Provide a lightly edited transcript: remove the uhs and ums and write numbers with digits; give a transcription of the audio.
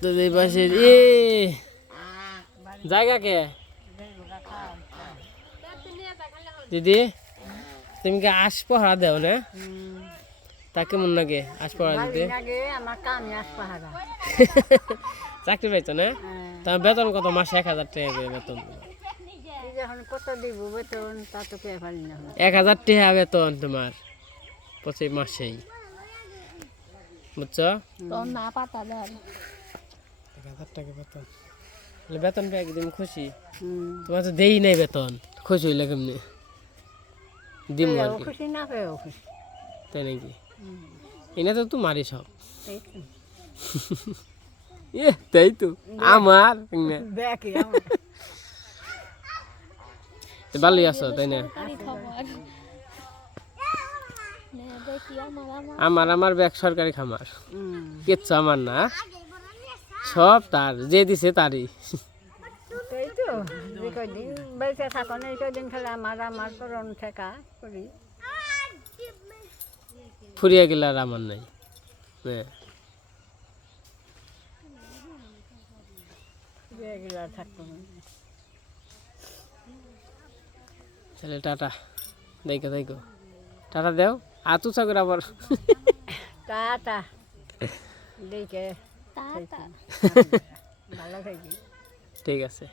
তো এই পাশে এ জায়গা কে দিদি তুমি কি আশ পাহারা দেও না তা কেমন লাগে আশ পাহারা দিতে চাকরি পাইতো না তোমার বেতন কত মাসে 1000 টাকা করে বেতন 1000 টাকা বেতন তোমার প্রতি মাসেই বুঝছো 1000 টাকা বেতন বেতন পেয়ে একদম খুশি তোমার তো দেই নাই বেতন খুশি হইলে কেমনি দিম খুশি না পেও খুশি তাই নাকি এনে তো তোমারই সব তাই তো আমার ভালোই আছো তাই না আমার ব্যাগ সরকারি খামার কিচ্ছু আমার না সব তার যে দিছে তারই ফুরিয়ে গেলে আর আমার নাই তাহলে টাটা দেখো দেখো টাটা দেও আতু চাকর আবার টাটা দেখে ঠিক আছে।